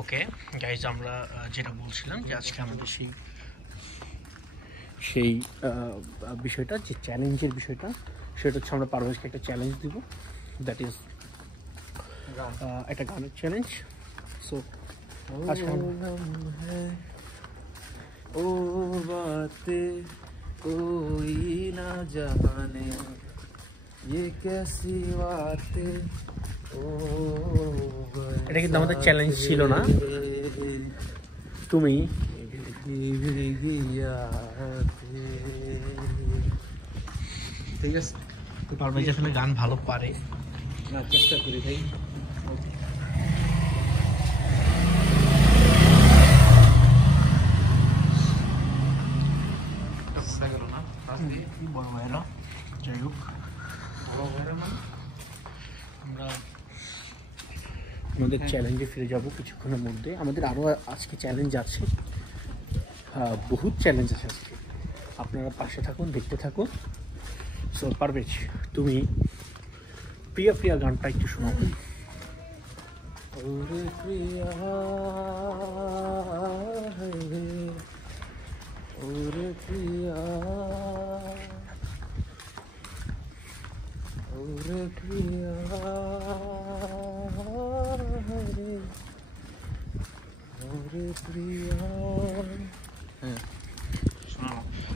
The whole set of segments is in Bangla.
ওকে গাইজ, আমরা যেটা বলছিলাম যে আজকে আমাদের সেই বিষয়টা, যে চ্যালেঞ্জের বিষয়টা, সেটা হচ্ছে আমরা পারভেজকে একটা চ্যালেঞ্জ দিব, দ্যাট ইজ একটা গানের চ্যালেঞ্জ। সো ও বাতে কোই না জানে ये कैसी बातें ও, এটা কিন্তু আমাদের চ্যালেঞ্জ ছিল না। তুমি ঠিক আছে, পারভেজ আসলে গান ভালো পারে না চেষ্টা করি ভাই। বড় ভাইরা, যাই হোক আমরা আমাদের চ্যালেঞ্জে ফিরে যাব কিছুক্ষণের মধ্যে। আমাদের আরও আজকে চ্যালেঞ্জ আছে, বহুত চ্যালেঞ্জ আছে আজকে। আপনারা পাশে থাকুন, দেখতে থাকুন। সো পারভেজ, তুমি প্রিয়া প্রিয়া গানটা একটু শোনাও। ওরে প্রিয়া ওরে প্রিয়া ওরে প্রিয়া ওরে প্রিয়া।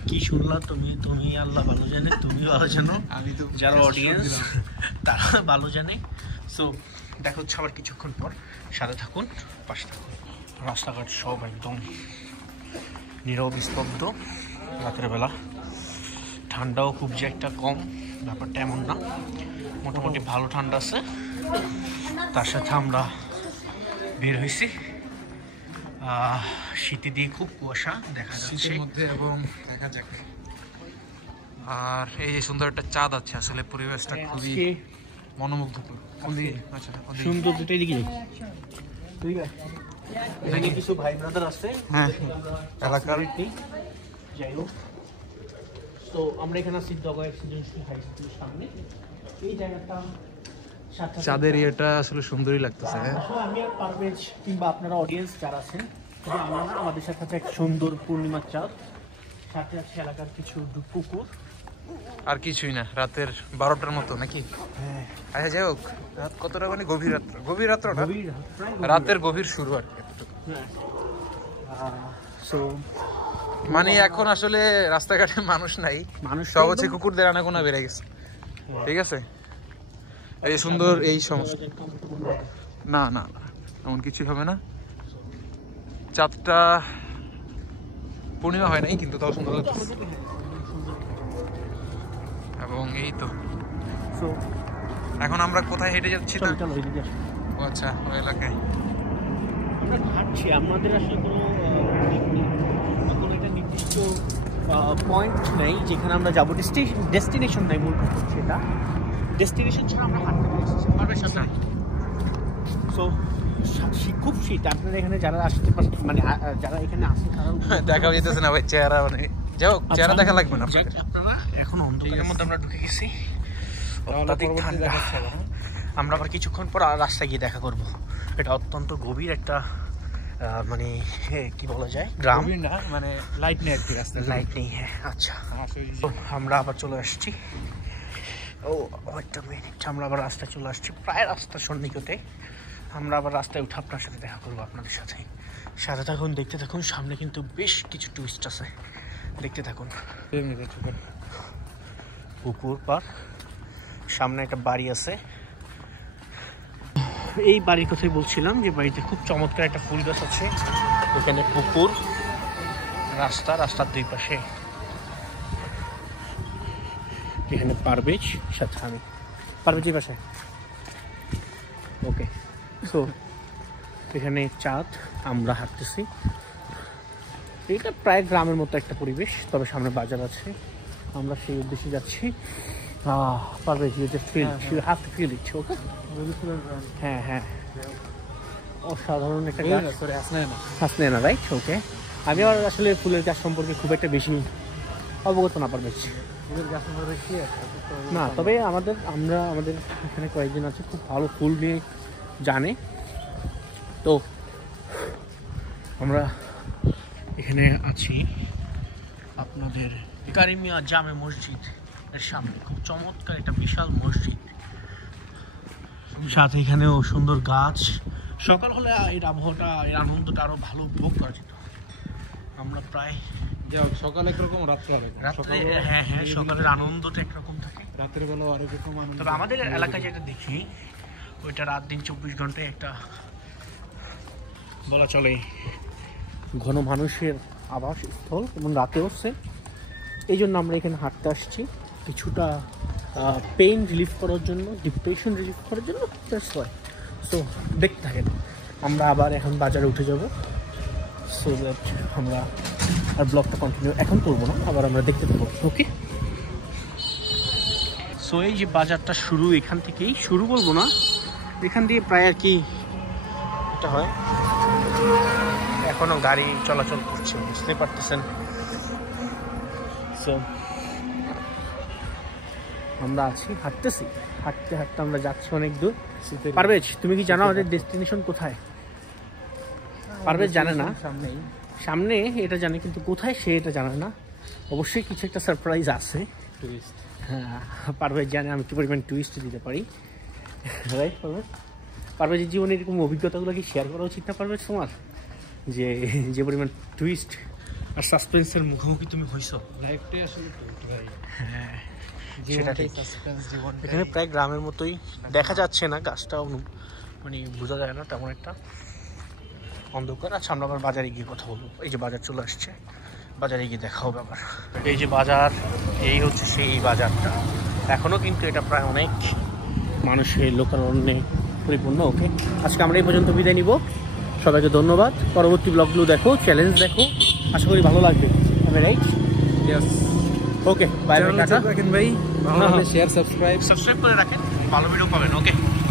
কি শুনলা তুমি? তুমি আল্লাহ ভালো জানে, তুমি ভালো জানো, আমি তো যারা অডিয়েন্স তারা ভালো জানে। সো দেখা হচ্ছে আবার কিছুক্ষণ পর। সাথে থাকুন, পাশে থাকুন। রাস্তাঘাট সব একদম নীরব স্তব্ধ রাতের বেলা। ঠান্ডাও খুব যে একটা কম, ব্যাপারটা এমন না, মোটামুটি ভালো ঠান্ডা আছে। তার সাথে আমরা বের হয়েছি, শীতে দিয়ে খুব কুয়াশা দেখা যাচ্ছে শীতের মধ্যে, এবং দেখা যাক। আর এই যে সুন্দর একটা চাঁদ আছে, আসলে পরিবেশটা খুবই মনোমুগ্ধকর। সুন্দর দুটাই দিকে এখানে কিছু ভাই ব্রাদার আছে, হ্যাঁ এলাকার। যাই হোক, তো আমরা এখানে আছি দগা এক্সিডেন্সিয়াল হাই স্কুলের সামনে। এই জায়গাটা চাঁদের ইয়েটা আসলে সুন্দরই লাগতেছে। আমি আর পারভেজ কিংবা আপনারা অডিয়েন্স যারা আছেন, আমাদের সাথে আছে এক সুন্দর পূর্ণিমার চাঁদ, সাথে আছে এলাকার কিছু পুকুর, আর কিছুই না। রাতের 12টার মতো নাকি? আচ্ছা যাই হোক, রাত কতটা মানে গভীর রাত্র, গভীর রাত্র না, রাতের গভীর শুরু আর কি। মানে এখন আসলে রাস্তাঘাটে মানুষ নাই, সব হচ্ছে কুকুরদের আনাগোনা বেড়ে গেছে। ঠিক আছে, এই সুন্দর এই সমস্যা। না না না, এমন কিছু হবে না। চাঁদটা পূর্ণিমা হয় নাই, কিন্তু তাও সুন্দর লাগছে। এবং এই তো এখন আমরা কোথায় হেঁটে যাচ্ছি? ও আচ্ছা, ওই এলাকায় আমরা হাঁটছি। আমাদের আসলে কোনো একটা নির্দিষ্ট পয়েন্ট নেই যেখানে আমরা যাবো, ডেস্টিনেশন নেই। মূল কথা হচ্ছে এটা, ডেস্টিনেশন ছাড়া আমরা হাঁটতে পারছি। সো খুব শীত। আপনারা এখানে যারা আসতে পারেন, মানে যারা এখানে আসে তারা দেখা যেতেছে না ভাই চেহারা, মানে যাই হোক চেহারা দেখা লাগবে না। আপনারা এখন অন্ধকারের মধ্যে আমরা ঢুকে গেছি, অত্যাধিক ঠান্ডা। আমরা আবার কিছুক্ষণ পর রাস্তায় গিয়ে দেখা করব। এটা অত্যন্ত গভীর একটা মানে কি বলা যায়, গ্রাম না, মানে লাইট নেই আর কি, রাস্তায় লাইট নেই। হ্যাঁ আচ্ছা, আমরা আবার চলে আসছি। ও একটা মিনিট, আমরা আবার রাস্তায় চলে আসছি, প্রায় রাস্তার সন্নিকটে। আমরা আবার রাস্তায় উঠে আপনার সাথে দেখা করবো, আপনাদের সাথে। সাথে থাকুন, দেখতে থাকুন। সামনে কিন্তু বেশ কিছু টুইস্ট আছে, দেখতে থাকুন। পুকুর পার, সামনে একটা বাড়ি আছে। এই বাড়ির কথাই বলছিলাম, যে বাড়িতে খুব চমৎকার একটা ফুল গাছ আছে। এখানে পুকুর, রাস্তার দুই পাশে। এখানে পারভেজ, সাথে আমি। পারভেজের বাসায় ওকে। সো এখানে চাঁদ, আমরা হাঁটতেছি। এটা প্রায় গ্রামের মতো একটা পরিবেশ, তবে সামনে বাজার আছে। আমরা সেই উদ্দেশ্যে যাচ্ছি। Parvez, you just feel, you have to feel it. Okay, হ্যাঁ হ্যাঁ, অসাধারণ একটা গাছ। হাসনাইনা, রাইট? ওকে। আমি আর আসলে ফুলের গাছ সম্পর্কে খুব একটা বেশি অবগত না পারভেজ। না, তবে আমাদের এখানে কয়েকজন আছে খুব ভালো ফুল নিয়ে জানে। তো আমরা এখানে আছি আপনাদের কারিমিয়া জামে মসজিদ এর সামনে। খুব চমৎকার একটা বিশাল মসজিদ, সাথে এখানেও সুন্দর গাছ। সকাল হলে এর আবহাওয়াটা, এর আনন্দটা আরো ভালো উপভোগ করা যেত। আমরা প্রায় সকালে একরকম, রাত্রে হ্যাঁ হ্যাঁ, সকালের আনন্দটা একরকম থাকে, রাতের বেলা আরেক রকম আনন্দ। তবে আমাদের এলাকায় যেটা দেখি ওইটা রাত দিন 24 ঘন্টায় একটা বলা চলে ঘন মানুষের আবাসস্থল, এবং রাতে হচ্ছে। এই জন্য আমরা এখানে হাঁটতে আসছি, কিছুটা পেইন রিলিফ করার জন্য, ডিপ্রেশন রিলিফ করার জন্য। That's why. সো দেখতে থাকেন। আমরা আবার এখন বাজারে উঠে যাব, সো দ্যাট আমরা আর ব্লগটা কন্টিনিউ এখন করবো না, আবার আমরা দেখতে পাবো। ওকে, সো এই যে বাজারটা শুরু এখান থেকেই শুরু, বলবো না, এখান দিয়ে প্রায় আর কি এটা হয়। এখনো গাড়ি চলাচল করছে, বুঝতে পারতেছেন। সো আমরা আছি, হাঁটতেছি, হাঁটতে হাঁটতে আমরা যাচ্ছি অনেক দূর। পারভেজ, তুমি কি জানো আমাদের ডেস্টিনেশন কোথায়? পারভেজ জানে না, সামনে এটা জানে, কিন্তু কোথায় সে এটা জানে না। অবশ্যই কিছু একটা সারপ্রাইজ আছে। টুরিস্ট, হ্যাঁ, পারভেজ জানে আমি কি পরিমাণ টুইস্ট দিতে পারি। রাইট পারভেজ? পারভেজের জীবনে এরকম অভিজ্ঞতাগুলো কি শেয়ার করা উচিত না পারভেজ তোমার? যে পরিমাণ টুইস্ট আর সাসপেন্সের মুখোমুখি তুমি হইছো। লাইফটাই আসলে হ্যাঁ, সেটাই সাসপেন্স জীবন। এখানে প্রায় গ্রামের মতোই, দেখা যাচ্ছে না, গাছটাও মানে বোঝা যায় না তেমন একটা, অন্ধকার। আচ্ছা, আমরা আবার বাজারে গিয়ে কথা বলবো। এই যে বাজার চলে আসছে, বাজারে গিয়ে দেখা হবে আবার। এই যে বাজার, এই হচ্ছে সেই বাজারটা। এখনো কিন্তু এটা প্রায় অনেক মানুষের লোকারণ্যে পরিপূর্ণ। ওকে, আজকে আমরা এই পর্যন্ত বিদায় নিব। সবাইকে ধন্যবাদ। পরবর্তী ব্লগগুলো দেখো, চ্যালেঞ্জ দেখো, আশা করি ভালো লাগবে। আমি রাইট? ইয়েস। ওকে, বাই বাই, টাটা। ভাই, ভালো লাগলে শেয়ার, সাবস্ক্রাইব করে রাখেন, ভালো ভিডিও পাবেন। ওকে।